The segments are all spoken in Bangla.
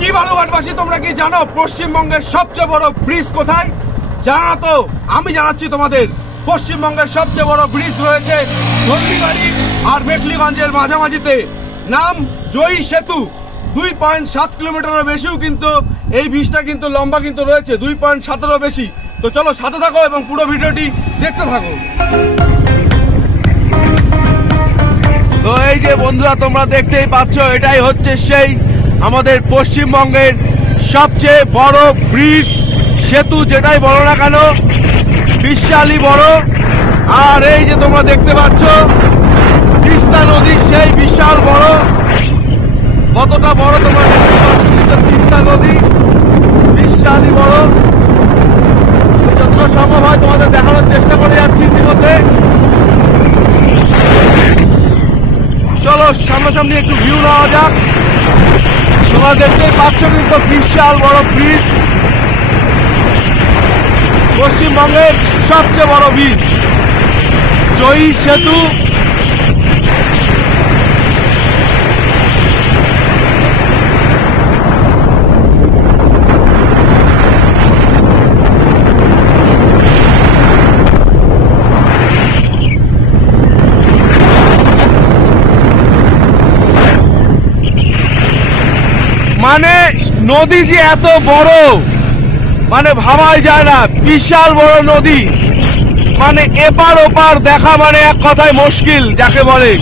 কি বালুঘাটবাসী, তোমরা কি জানো পশ্চিমবঙ্গের সবচেয়ে বড় ব্রিজ কোথায়? জানা তো আমি জানাচ্ছি তোমাদের। পশ্চিমবঙ্গের সবচেয়ে বড় ব্রিজ রয়েছে হলদিবাড়ি আর মেখলিগঞ্জের মাঝামাঝিতে, নাম জয়ী সেতু। 2.7 কিলোমিটারের বেশিও কিন্তু এই ব্রিজটা কিন্তু লম্বা কিন্তু রয়েছে, 2.7-এরও বেশি। তো চলো সাথে থাকো এবং পুরো ভিডিওটি দেখতে থাকো। তো এই যে বন্ধুরা, তোমরা দেখতেই পাচ্ছ, এটাই হচ্ছে সেই আমাদের পশ্চিমবঙ্গের সবচেয়ে বড় ব্রিজ, সেতু যেটাই বলো না কেন, বিশালই বড়। আর এই যে তোমরা দেখতে পাচ্ছ তিস্তা নদী, সেই বিশাল বড়। কতটা বড় তোমরা দেখতে পাচ্ছ, তিস্তা নদী বিশালই বড়। যতটা সম্ভব হয় তোমাদের দেখানোর চেষ্টা করে যাচ্ছি ইতিমধ্যে। চলো সামনাসামনি একটু ভিউ নেওয়া যাক। তোমরা দেখতেই পাচ্ছ কিন্তু বিশাল বড় ব্রিজ, পশ্চিমবঙ্গের সবচেয়ে বড় ব্রিজ জয়ী সেতু। মানে নদী যে এত বড়, মানে ভাবাই যায় না, বিশাল বড় নদী। মানে এপার ওপার দেখা মানে এক কথায় মুশকিল যাকে বলে।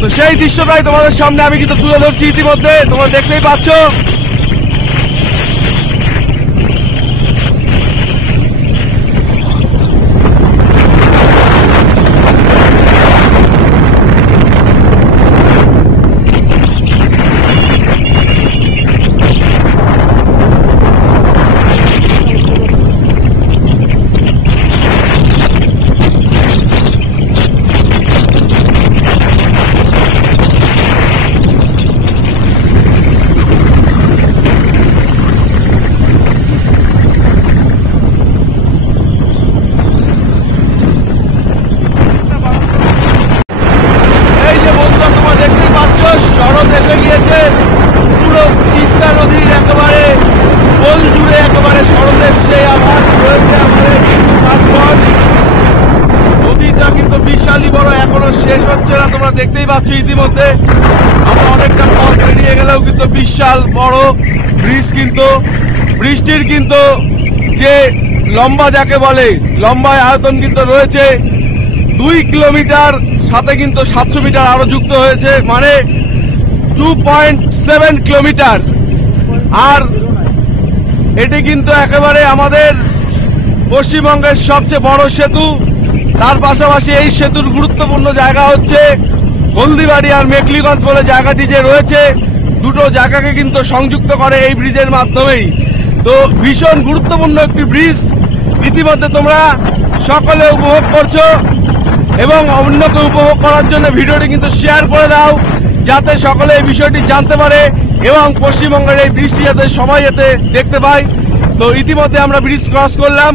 তো সেই দৃশ্যটাই তোমাদের সামনে আমি কিন্তু তুলে ধরছি ইতিমধ্যে, তোমরা দেখতেই পাচ্ছ। শরৎ এসে গিয়েছে, পুরো তিস্তা নদীর একেবারে কোল জুড়ে একেবারে শরতের সেই আভাস রয়েছে আমাদের। কিন্তু পাশবন নদীটা কিন্তু বিশালই বড়, এখনো শেষ হচ্ছে না। তোমরা দেখতেই পাচ্ছ ইতিমধ্যে আমরা অনেকটা পথ পেরিয়ে গেলেও কিন্তু বিশাল বড় ব্রিজ। কিন্তু বৃষ্টির কিন্তু যে লম্বা যাকে বলে, লম্বা আয়তন কিন্তু রয়েছে 2 কিলোমিটার, সাথে কিন্তু 700 মিটার আরো যুক্ত হয়েছে, মানে 2.7 কিলোমিটার। আর এটি কিন্তু একেবারে আমাদের পশ্চিমবঙ্গের সবচেয়ে বড় সেতু। তার পাশাপাশি এই সেতুর গুরুত্বপূর্ণ জায়গা হচ্ছে হলদিবাড়ি আর মেখলিগঞ্জ বলে জায়গাটি যে রয়েছে, দুটো জায়গাকে কিন্তু সংযুক্ত করে এই ব্রিজের মাধ্যমেই। তো ভীষণ গুরুত্বপূর্ণ একটি ব্রিজ ইতিমধ্যে তোমরা সকলে উপভোগ করছো, এবং অন্যকে উপভোগ করার জন্য ভিডিওটি কিন্তু শেয়ার করে দাও, যাতে সকলে এই বিষয়টি জানতে পারে এবং পশ্চিমবঙ্গের এই ব্রিজটি যাতে সবাই যাতে দেখতে পায়। তো ইতিমধ্যে আমরা ব্রিজ ক্রস করলাম।